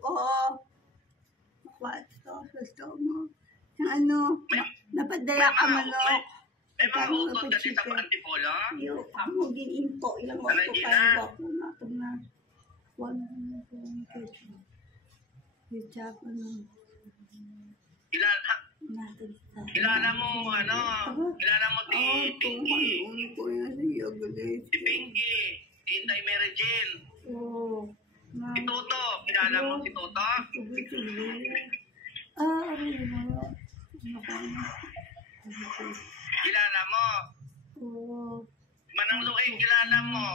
ko. Gusto mo. Ano, napadala ka manok. May mga utod kasi sa Antipolo. Yung amo gininto. Ilang wato tayo ako na. Ito na. One. Yung chapa na. Kilala mo, kilala mo si Pinky. Si Pinky. Si Inday Mary Jane. Oo. Si Toto. Kilala mo si Toto? Kilala mo? Oo. Manang Luing, kilala mo?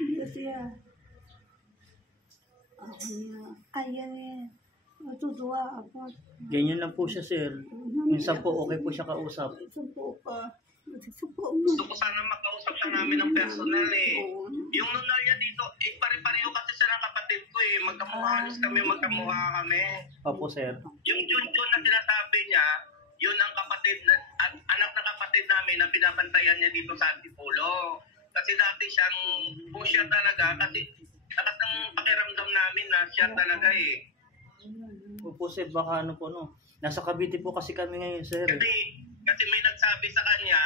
Hindi siya. Ayan eh. Matutuwa ako. Ganyan lang po siya, sir. Minsan po okay po siya kausap. Supo pa. Gusto ko sana makausap siya namin ng personal eh. Yung nunal niya dito, pare-pareho kasi sila ng kapatid ko eh. Magkamukha kami, magkamukha kami. Opo, sir. Yung Junjun na sinasabi niya, yun ang kapatid, anak na kapatid namin na pinapantayan niya dito sa Antipolo. Kasi dati siyang, kung siya talaga, kasi lakas ng pakiramdam namin na siya talaga eh. Opo, sir, baka ano po, no? Nasa Cavite po kasi kami ngayon, sir. Kasi may nagsabi sa kanya,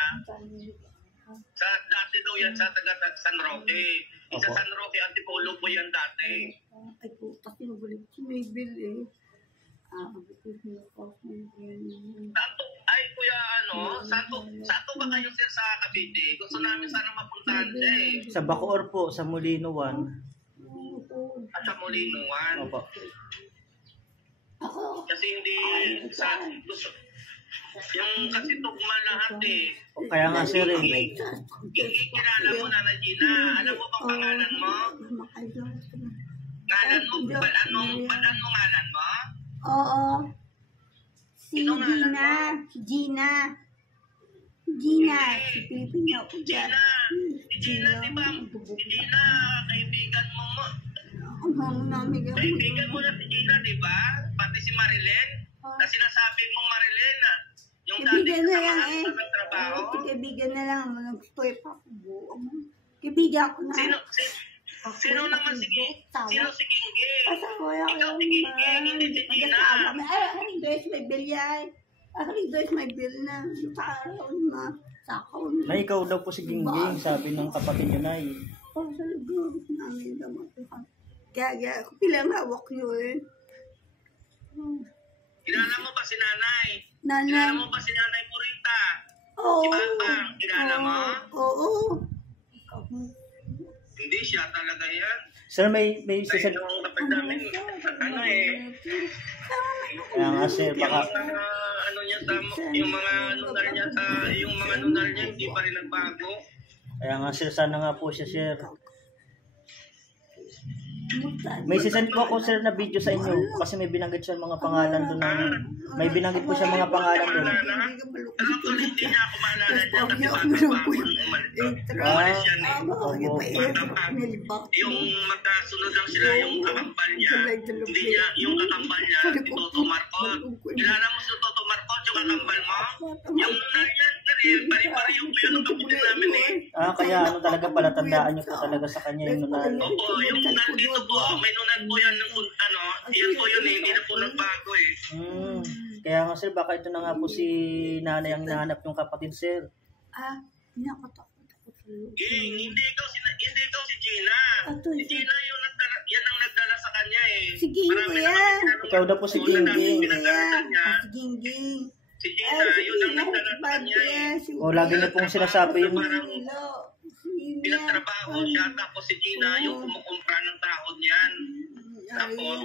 dati daw yan sa taga San Roque. Sa San Roque, Antipolo po yan dati. Ay po, kasi nagulit si Maybel eh. Ay, kuya, sato ba kayo sir sa Cavite? Gusto namin sana mapuntahan siya eh. Sa Bacoor po, sa Molino 1. At sa Molino 1. Opo. Kasi hindi sa gusto. Yung kasi tugma lahat eh. Kaya nga sir eh. Kilala mo na Gina. Alam mo bang pangalan mo? Ngalan mo? Balaan mo ngalan mo? Oo. Si Gina. Si Gina. Si Pilipino ko dyan. Si Gina, di ba? Si Gina, kaibigan mo mo. Kaibigan mo na si Gina, di ba? Pati si Marilyn. Na sinasabi mong Marilyn na yung dati kasamahan mo sa trabaho. Kaibigan na lang. Nag-stoy pa ako. Kaibigan ko na. Sino naman si Gingging? Ikaw si Gingging, hindi si Gina. Aking guys, may bill yan. Aking guys, may bill na. Sakaw na. Na ikaw daw po si Gingging, sabi ng kapatid niyo, Nay. Sa lugar namin naman. Kaya ako pilang hawak nyo eh. Kilala mo ba si Nanay? Nanay. Kilala mo ba si Nanay Purita? Oo. Si Bambang, kilala mo? Oo. Hindi siya talaga yan. Sir, may Dahil yung kapag namin, Kaya nga sir, baka... Yung mga nunal niya, hindi pa rin nagbago. Kaya nga sir, sana nga po siya, sir. May sisend po ako sir na video sa inyo kasi may binanggit siya mga pangalan doon. May binanggit po siya mga pangalan doon. Alam ko hindi niya ako maalala niya kasi bago pa ako umalis yan eh. Yung magkasunod lang sila yung kakambal niya. Hindi niya, yung kakambal niya, si Toto Marcos. Kilala mo si Toto Marcos, yung kakambal mo? Yung yan, pari-pari yung kuya ng kapatid namin eh. Kaya ano talaga pala, tandaan niyo po talaga sa kanya yung nunal. Opo, yung nunal dito po, may nunal po yan ng yan po yun eh, hindi na po nagbago eh. Kaya nga sir, baka ito na nga po si nanay ang hinahanap yung kapatid sir. Hindi ako takot. Hindi ikaw si Gina. Si Gina yan ang nagdala sa kanya eh. Si Gingging yan. Ikaw daw po si Gingging. Si Gingging. Si Gina, yun ang nagdala sa kanya eh. O, lagi na pong sinasabi yung... Pinagtrabaho siya, tapos si Gina yung kumukumpra ng taon niyan. Tapos,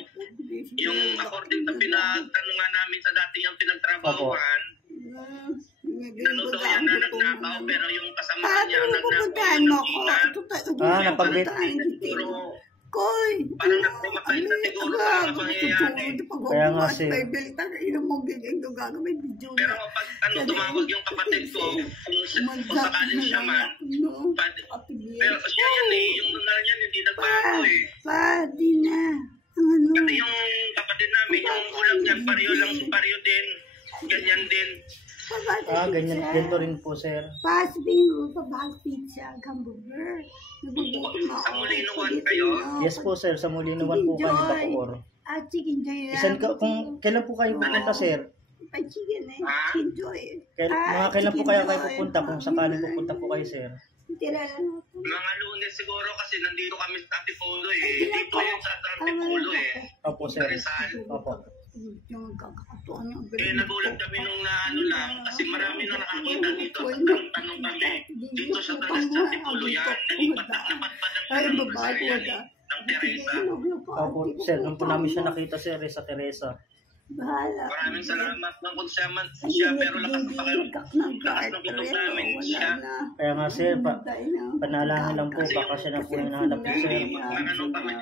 yung according sa pinagtanungan namin sa dati yung pinagtrabahuan, ano daw yan na nagnakaw, pero yung kasamahan niya nagnakaw ng Gina. Napagbit. Pero, Koy! parang nagpumatay na siguro sa mga pangyayari. Kaya nga si... Pero pag tumawag yung kapatid ko, kung sakaling siya man, pero siya yan eh, yung nunal niyan hindi nagbago eh. Pati na. Kasi yung kapatid namin, yung ulam niyan, pareho din, ganyan din. Ganyan, ganito rin po, sir. Pasbin mo, pabahal pizza, hamburger. Sa Molino 1 kayo? Yes po, sir. Sa Molino 1 po kami, Bacoor. chicken joy na. Isan ka, kung kailan po kayo pupunta, sir? Chicken eh. Chicken joy. Mga kailan po kayo pupunta kung sakali pupunta po kayo, sir? Tira lang ako. Mga Lunes siguro kasi nandito kami sa Antipolo eh. Dito yung sa Antipolo eh. Opo, sir. Rizal. Opo. Yung kakatuan yung Kaya nagulat kami nung naano lang kasi marami na nakakita dito. Tanong kami dito sa talas sa Antipolo yan. Nalipat na ng Rosario ng Teresa. Opo, sir. Nung po namin siya nakita, sir, sa Teresa. Bahala. Maraming salamat ng konsaman siya pero lakas ng lakas ng kutok namin siya. Kaya nga, sir, panalangin lang po, baka siya na po yung nahanap ko, sir. Ano kami.